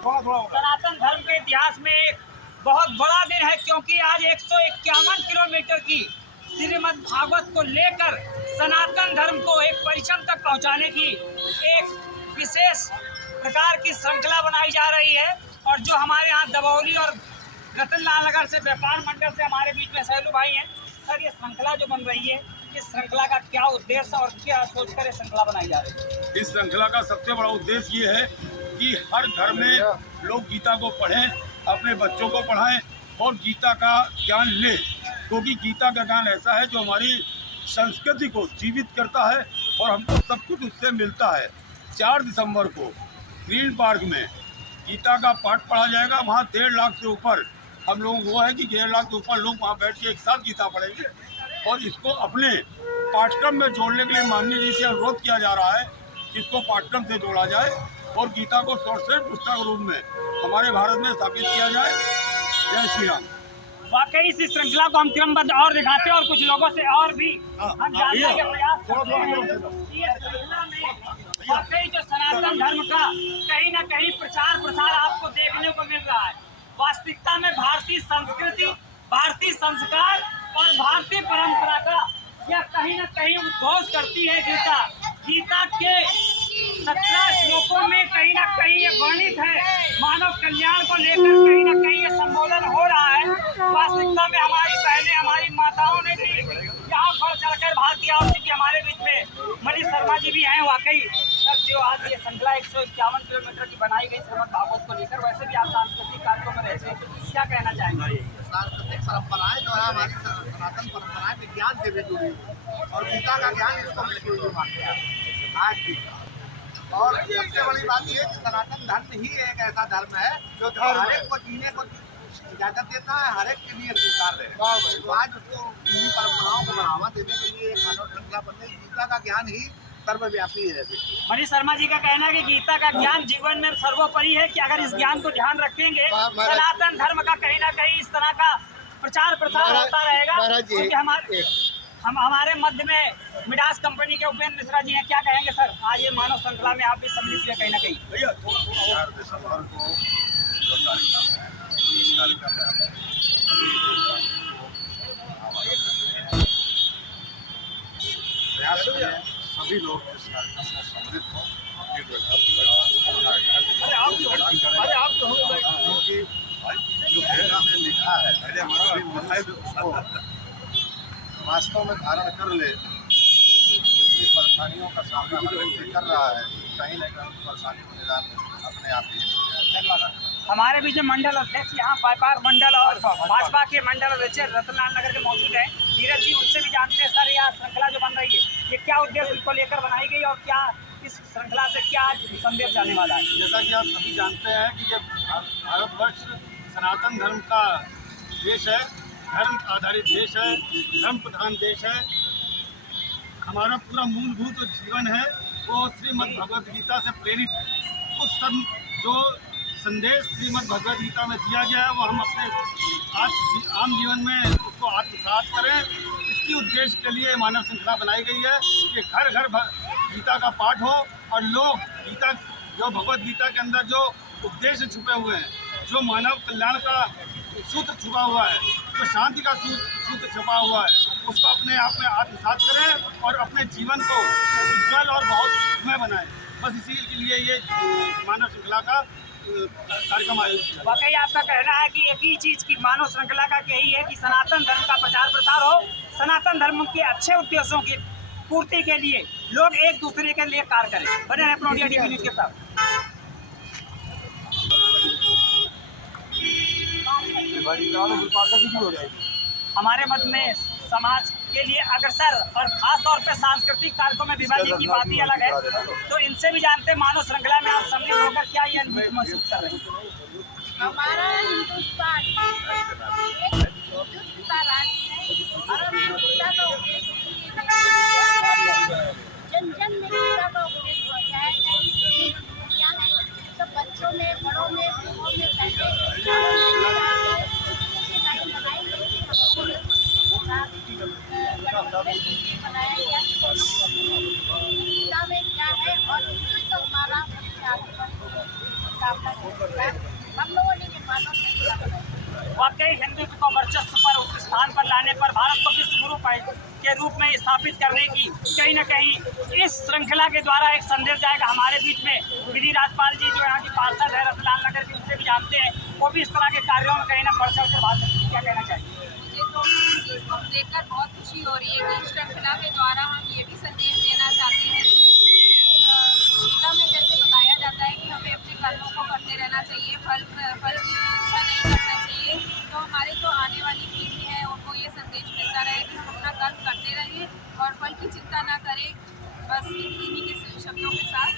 सनातन धर्म के इतिहास में एक बहुत बड़ा दिन है, क्योंकि आज 151 किलोमीटर की श्रीमद् भागवत को लेकर सनातन धर्म को एक परिचम तक पहुंचाने की एक विशेष प्रकार की श्रृंखला बनाई जा रही है। और जो हमारे यहाँ दबौली और रतनलाल नगर से व्यापार मंडल से हमारे बीच में सैलू भाई हैं। सर, ये श्रृंखला जो बन रही है, इस श्रृंखला का क्या उद्देश्य और क्या सोचकर ये श्रृंखला बनाई जा रही है? इस श्रृंखला का सबसे बड़ा उद्देश्य ये है कि हर घर में लोग गीता को पढ़ें, अपने बच्चों को पढ़ाएं और गीता का ज्ञान लें, क्योंकि गीता का ज्ञान ऐसा है जो हमारी संस्कृति को जीवित करता है और हमको सब कुछ उससे मिलता है। 4 दिसंबर को ग्रीन पार्क में गीता का पाठ पढ़ा जाएगा। वहाँ 1.5 लाख से ऊपर हम लोग वो है कि 1.5 लाख से ऊपर लोग वहाँ बैठ के एक साथ गीता पढ़ेंगे और इसको अपने पाठ्यक्रम में जोड़ने के लिए माननीय जी से अनुरोध किया जा रहा है कि इसको पाठ्यक्रम से जोड़ा जाए और गीता को सर्वश्रेष्ठ पुस्तक रूप में हमारे भारत में स्थापित किया जाए। जय श्री राम। वाकई इस श्रृंखला को हम क्रमबद्ध और दिखाते हैं और कुछ लोगों से और भी हम जानने के प्रयास करते हैं। वाकई जो सनातन धर्म का कहीं ना कहीं प्रचार प्रसार आपको देखने को मिल रहा है। वास्तविकता में भारतीय संस्कृति, भारतीय संस्कार और भारतीय परंपरा का यह कहीं ना कहीं उद्घोष करती है गीता। गीता के 17 श्लोकों में कहीं ना कहीं ये वर्णित है, मानव कल्याण को लेकर कहीं ना कहीं ये संबोधन हो रहा है। वास्तविकता में हमारी बहनें, हमारी माताओं ने भी यहाँ बढ़ चढ़कर भाग दिया। और चूंकि हमारे बीच में मनीष शर्मा जी भी हैं। वाकई सर, जो आज ये श्रृंखला 151 किलोमीटर की बनाई गई श्रीमद् भागवत को लेकर, वैसे भी आप सांस्कृतिक कार्यक्रम में रहते हैं, क्या कहना चाहेंगे? सांस्कृतिक परंपराएं जो है हमारी सनातन परंपराएं विज्ञान से भी जुड़ी हुई और गीता का ज्ञान इसको मिलती हुई मानते हैं आज भी। और सबसे बड़ी बात यह है कि सनातन धर्म ही एक ऐसा धर्म है जो हर एक को जीने को इजाजत देता है, हर एक के लिए स्वीकार है। तो आज उसको इन्हीं परंपराओं को बढ़ावा देने के लिए एक मानव श्रृंखला बनने, गीता का ज्ञान ही सर्वव्यापी है। मनीष शर्मा जी का कहना है कि गीता का ज्ञान जीवन में सर्वोपरि है, कि अगर इस ज्ञान को ध्यान रखेंगे सनातन धर्म का कहीं ना कहीं इस तरह का प्रचार प्रसार होता रहेगा। क्योंकि हमारे मध्य में मिडास कंपनी के उपेंद्र मिश्रा जी हैं। क्या कहेंगे सर, आज ये मानव श्रृंखला में आप भी सम्मिलित हुए कहीं ना कहीं? 4 दिसंबर को जो कार्यक्रम है, इस कार्यक्रम में हमें प्रयास करें सभी लोग इस कार्यक्रम में सम्मिलित हों, क्योंकि जो गीता में लिखा है वास्तव में धारण कर ले, ये परेशानियों का सामना हर व्यक्ति कर रहा है, कहीं न कहीं परेशानी को निदान अपने आप ही। हमारे बीच में मंडल अध्यक्ष यहाँ व्यापार मंडल और भाजपा के मंडल अध्यक्ष रतनलाल नगर के मौजूद हैं, नीरज जी, उनसे भी जानते हैं सर, यह श्रृंखला जो बन रही है, ये क्या उद्देश्य को लेकर बनाई गई और क्या इस श्रृंखला से क्या संदेश जाने वाला है? जैसा कि आप सभी जानते हैं कि ये भारतवर्ष सनातन धर्म का देश है, धर्म आधारित देश है, धर्म प्रधान देश है। हमारा पूरा मूलभूत जीवन है वो श्रीमद् भगवद गीता से प्रेरित है। उस जो संदेश श्रीमद् भगवद गीता में दिया गया है वो हम अपने आम जीवन में उसको आत्मसात करें। इसकी उद्देश्य के लिए मानव श्रृंखला बनाई गई है कि घर घर गीता का पाठ हो और लोग गीता, जो भगवद गीता के अंदर जो उद्देश्य छुपे हुए हैं, जो मानव कल्याण का सूत्र छुपा हुआ है, जो शांति का सूत्र छुपा हुआ है, उसको अपने आप में आत्मसात करें और अपने जीवन को उज्जवल और बहुत सुखमय बनाएं। बस इसी के लिए ये मानव श्रृंखला का कार्यक्रम आयोजित। वाकई आपका कहना है कि एक ही चीज़ की मानव श्रृंखला का यही है कि सनातन धर्म का प्रचार प्रसार हो, सनातन धर्म के अच्छे उद्देश्यों की पूर्ति के लिए लोग एक दूसरे के लिए कार्य करें। बने हैं प्रोडिया टीवी न्यूज़ के साथ। हमारे मत में समाज के लिए अग्रसर और खास तौर पर सांस्कृतिक कार्यक्रम में विवाह जी की बात ही अलग है, तो इनसे भी जानते हैं मानव श्रृंखला में आप सम्मिलित होकर क्या ये अनुभूति महसूस कर रहे हैं? हमारा हिंदुस्तान एक युद्धता राज्य है और हम गीता का उपदेश जन जन में गीता का उपदेश पहुँचाया जाए। दुनिया है सब बच्चों में, बड़ों में, बूढ़ों में, बनाया गया गीता में क्या है और तो हमारा कामना हम लोगों ने ये मानव श्रृंखला बनाई। वाकई हिंदुत्व को वर्चस्व पर उस स्थान पर लाने पर भारत को विश्व गुरु के रूप में स्थापित करने की कहीं न कहीं इस श्रृंखला के द्वारा एक संदेश जाएगा। हमारे बीच में विधि राजपाल जी जो यहाँ की पार्षद है रतलाल नगर की, उनसे भी जानते हैं, वो भी इस तरह के कार्यों में कहीं ना बढ़ चढ़ कर बात करते हैं। क्या कहना चाहिए? मुझे तो इस चीज़ को देखकर बहुत खुशी हो रही है कि इस श्रृंखला के द्वारा हम ये भी संदेश देना चाहते हैं कि गीता में जैसे बताया जाता है कि हमें अपने कर्मों को करते रहना चाहिए, फल की इच्छा नहीं करना चाहिए। तो हमारे जो आने वाली पीढ़ी है उनको ये संदेश मिलता रहे कि हम अपना कर्म करते रहें और फल की चिंता ना करें। बस इन्हीं के शब्दों के साथ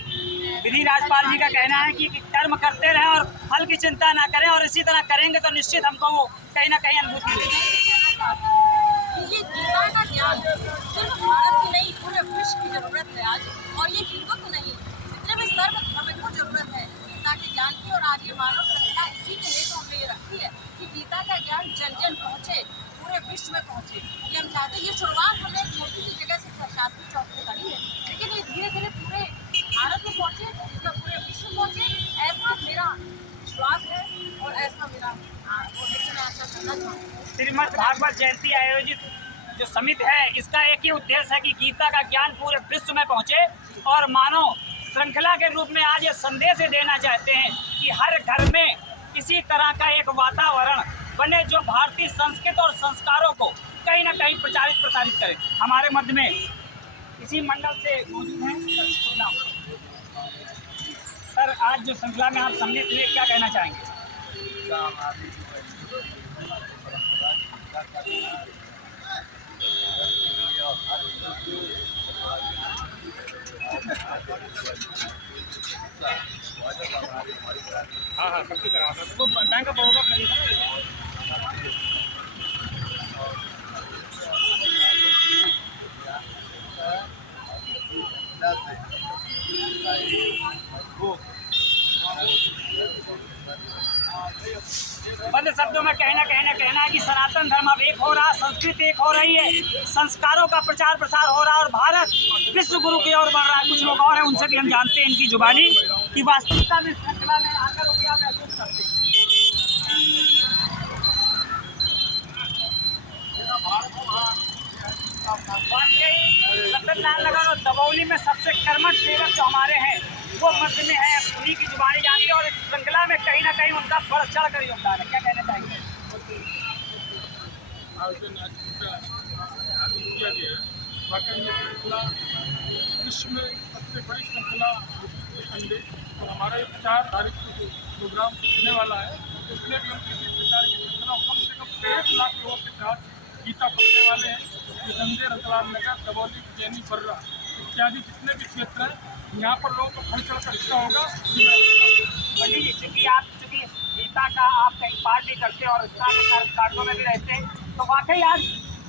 विधि राजपाल जी का कहना है कि कर्म करते रहें और फल की चिंता ना करें, और इसी तरह करेंगे तो निश्चित हमको वो कहीं ना कहीं अनुभूति मिलेगी। ये गीता का ज्ञान सिर्फ भारत की नहीं, पूरे विश्व की जरूरत है आज। और ये हिंदुत्व नहीं, जितने भी सर्व धर्म को जरूरत है गीता के ज्ञान की। और आज ये मानव श्रृंखला इसी के लिए तो हमें ये रखती है कि गीता का ज्ञान जन जन पहुँचे, पूरे विश्व में पहुँचे। ये हम चाहते हैं। ये शुरुआत हमने एक छोटी सी जगह से शास्त्री चौक से करी है, लेकिन ये धीरे धीरे पूरे भारत में पहुँचे, इसमें पूरे विश्व में पहुँचे, ऐसा मेरा विश्वास है और ऐसा मेरा आशा करना चाहूँगी। श्रीमद् भागवत जयंती आयोजित जो समिति है, इसका एक ही उद्देश्य है कि गीता का ज्ञान पूरे विश्व में पहुंचे, और मानव श्रृंखला के रूप में आज ये संदेश देना चाहते हैं कि हर घर में इसी तरह का एक वातावरण बने जो भारतीय संस्कृति और संस्कारों को कहीं ना कहीं प्रचारित प्रसारित करे। हमारे मध्य में इसी मंडल से मौजूद हैं सर, आज जो श्रृंखला में आप सम्मिलित हुए, क्या कहना चाहेंगे? हाँ हाँ, सब कुछ करा वो बैंक ऑफ बड़ौदा बंद शब्दों में कहना है कि सनातन धर्म अब एक हो रहा, संस्कृति एक हो रही है, संस्कारों का प्रचार प्रसार हो रहा है और भारत विश्व गुरु की ओर बढ़ रहा है। कुछ लोग और हैं, उनसे भी हम जानते हैं इनकी जुबानी की वास्तविकता में श्रृंखला में आकर वो क्या महसूस करते हैं। रतनलाल नगर और दबौली में सबसे कर्मठ सेवक जो हमारे हैं वो मध्य में है, उन्हीं की जुबानी जानते हैं और इस श्रृंखला में कहीं ना कहीं उनका बढ़ चढ़ कर योगदान है। क्या कहना चाहिए? विश्व में सबसे बड़ी श्रृंखला संडे और हमारा ये प्रचार धार्मिक प्रोग्राम होने वाला है। इसमें भी हम किसी प्रकार की श्रृंखला कम से कम 1 लाख लोगों के साथ गीता पढ़ने वाले हैं। ये संजय रतलाल नगर, दबौली, जैनी, बर्रा इत्यादि जितने भी क्षेत्र हैं, यहाँ पर लोगों को बढ़ चढ़ कर हिस्सा होगा। पंडित जी, चूँकि आप गीता का आप कहीं पाठ भी करते हैं और इस तरह के कार्यों में भी रहते हैं, तो वाकई आज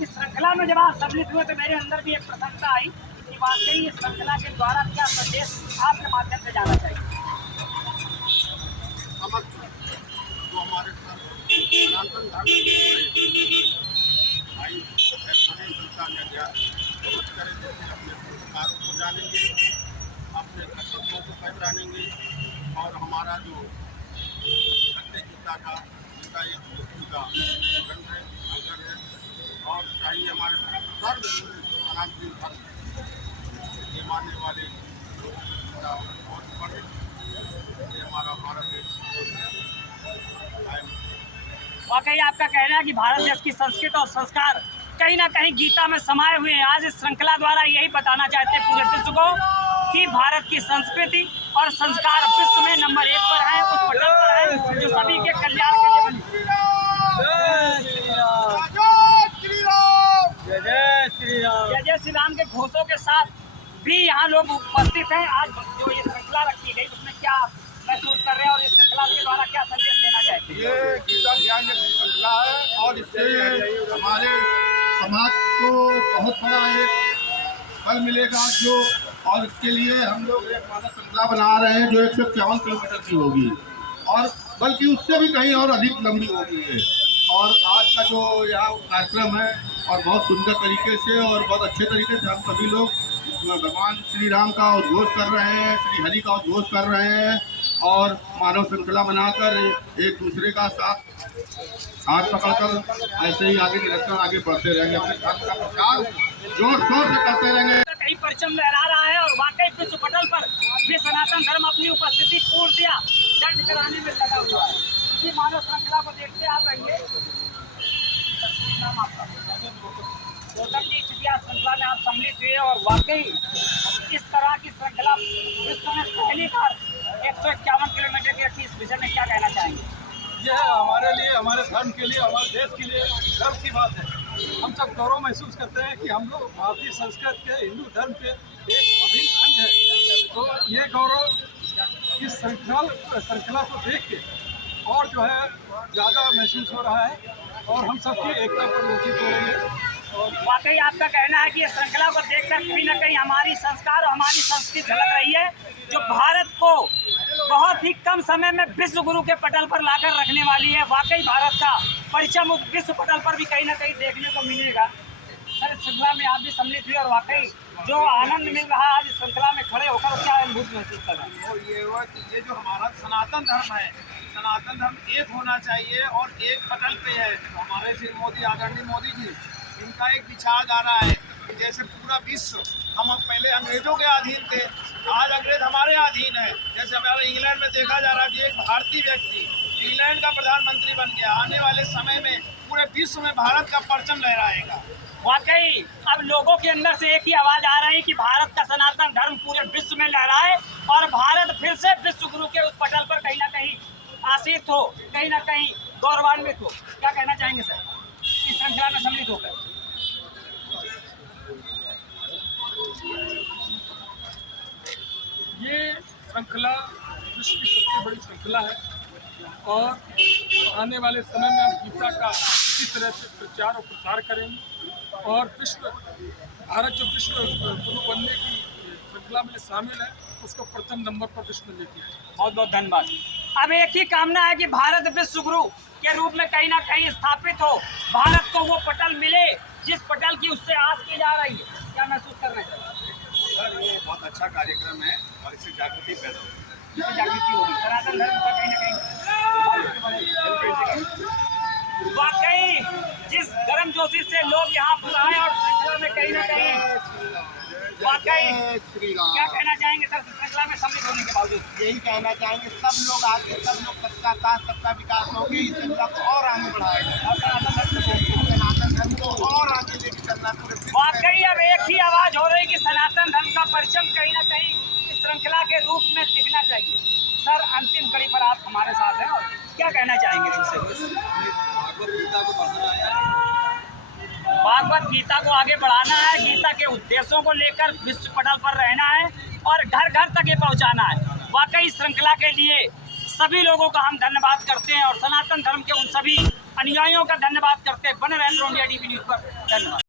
इस श्रृंखला में जब आप सम्मिलित हुए तो मेरे अंदर भी एक प्रसन्नता आई कि वाकई इस श्रृंखला के द्वारा क्या संदेश आपके माध्यम से जाना चाहिए। जो हमारे सनातन धर्म भाई संस्था का ज्ञान करें, जैसे अपने संस्कारों को जानेंगे, अपने कर्तव्यों को पहचानेंगे और हमारा जो सत्य गीता का एक मुक्ति का ग्रंथ है, अगर है और चाहिए हमारे सर्व सनातन धर्म ये मानने वाले बहुत बड़े ये हमारा भारत देश। वाकई आपका कहना है कि भारत देश की संस्कृति और संस्कार कहीं ना कहीं गीता में समाये हुए हैं। आज इस श्रृंखला द्वारा यही बताना चाहते हैं पूरे विश्व को कि भारत की संस्कृति और संस्कार विश्व में नंबर 1 पर है, उस पटल पर है जो सभी के कल्याण के लिए बनी। जय जय श्री राम के घोषों के साथ भी यहाँ लोग उपस्थित हैं। आज जो ये श्रृंखला रखी गई उसमें क्या महसूस कर रहे हैं और इस श्रृंखला के द्वारा क्या संदेश देना चाहते हैं? ये गीता ज्ञान की श्रृंखला है और इससे हमारे समाज को बहुत बड़ा एक फल मिलेगा जो, और इसके लिए हम लोग एक मानव श्रृंखला बना रहे हैं जो 151 किलोमीटर की होगी और बल्कि उससे भी कहीं और अधिक लंबी होगी है। और आज का जो यहाँ कार्यक्रम है और बहुत सुंदर तरीके से और बहुत अच्छे तरीके से हम सभी लोग भगवान श्री राम का उद्घोष कर रहे हैं, श्री हरि का उद्घोष कर रहे हैं और मानव श्रृंखला बनाकर एक दूसरे का साथ हाथ पकड़कर ऐसे ही आगे निरंतर आगे बढ़ते रहेंगे। अपने धर्म का प्रचार जोर शोर से करते रहेंगे। कहीं परचम लहरा रहा है और वाकई विश्व पटल पर भी सनातन धर्म अपनी उपस्थिति पूर्णतया दर्ज कराने में लगा हुआ है। इसी मानव श्रृंखला को देखते आप रहिए। गौतम जी, चिड़िया श्रृंखला में आप सम्मिलित हुए और वाकई इस तरह की श्रृंखला विश्व में पहली बार 151 किलोमीटर की रखी, इस विषय में क्या कहना चाहेंगे? यह हमारे लिए, हमारे धर्म के लिए, हमारे देश के लिए गर्व की बात है। हम सब गौरव महसूस करते हैं कि हम लोग भारतीय संस्कृति के, हिंदू धर्म के एक अभिन्न अंग है। तो ये गौरव इस श्रृंखला को देख के और जो है ज़्यादा महसूस हो रहा है और हम सबकी एकता पर महसूस हो रही है। और वाकई आपका कहना है कि ये श्रृंखला को देखकर कहीं ना कहीं हमारी संस्कार और हमारी संस्कृति झलक रही है, जो भारत को बहुत ही कम समय में विश्व गुरु के पटल पर लाकर रखने वाली है। वाकई भारत का परिचय विश्व पटल पर भी कहीं ना कहीं देखने को मिलेगा। सर, इस श्रृंखला में आप भी सम्मिलित हुए और वाकई जो आनंद मिल रहा है आज इस श्रृंखला में खड़े होकर, क्या अनुभूति महसूस कर रहे हैं? ये जो हमारा सनातन धर्म है, सनातन धर्म एक होना चाहिए और एक पटल पे है। हमारे श्री मोदी, आदरणीय मोदी जी, इनका एक विचारधारा है कि जैसे पूरा विश्व, हम अब पहले अंग्रेजों के अधीन थे, आज अंग्रेज हमारे अधीन है। जैसे हमारे इंग्लैंड में देखा जा रहा है कि एक भारतीय व्यक्ति इंग्लैंड का प्रधानमंत्री बन गया, आने वाले समय में पूरे विश्व में भारत का परचम लहराएगा। वाकई अब लोगों के अंदर से एक ही आवाज आ रही है कि भारत का सनातन धर्म पूरे विश्व में लहराए और भारत फिर से विश्व गुरु के उस पटल पर कहीं ना कहीं आसीत हो, कहीं ना कहीं गौरवान्वित हो। क्या कहना चाहेंगे सर इस श्रृंखला में सम्मिलित होकर? ये श्रृंखला विश्व की सबसे बड़ी श्रृंखला है और आने वाले समय में हम गीता का इसी तरह से प्रचार और प्रसार करेंगे और भारत जो विश्व गुरु बनने की श्रृंखला में शामिल है उसको प्रथम नंबर पर विश्व में लेके आए। बहुत बहुत धन्यवाद। अब एक ही कामना है कि भारत विश्व गुरु के रूप में कहीं ना कहीं स्थापित हो, भारत को वो पटल मिले जिस पटल की उससे आस की जा रही है। क्या महसूस कर रहे हैं सर, ये बहुत अच्छा कार्यक्रम है और इससे जागृति पैदा होगी। इससे जागृति होगी, सनातन धर्म का कहीं ना कहीं वाकई जिस गर्म जोशी से लोग यहाँ पर आए और श्रृंखला में कहीं ना कहीं वाकई क्या कहना चाहेंगे सर श्रृंखला में सम्मिलित होने के बावजूद? यही कहना चाहेंगे सब लोग आगे, सब लोग सबका साथ, सबका विकास होगी, इस श्रृंखला को और आगे बढ़ाएगा और सनातन धर्म को और आगे लेके चलना पूरे विश्व में। वाकई अब एक ही आवाज हो रही कि सनातन धर्म का परचम कहीं ना कहीं इस श्रृंखला के रूप में दिखना चाहिए। सर, अंतिम कड़ी पर आप हमारे साथ हैं और क्या कहना चाहेंगे इनसे? भागवत गीता को आगे बढ़ाना है, गीता के उद्देश्यों को लेकर विश्व पटल पर रहना है और घर घर तक ये पहुंचाना है। वाकई श्रृंखला के लिए सभी लोगों का हम धन्यवाद करते हैं और सनातन धर्म के उन सभी अनुयायियों का धन्यवाद करते हैं। बने रहें इंडिया टीवी न्यूज़ पर। धन्यवाद।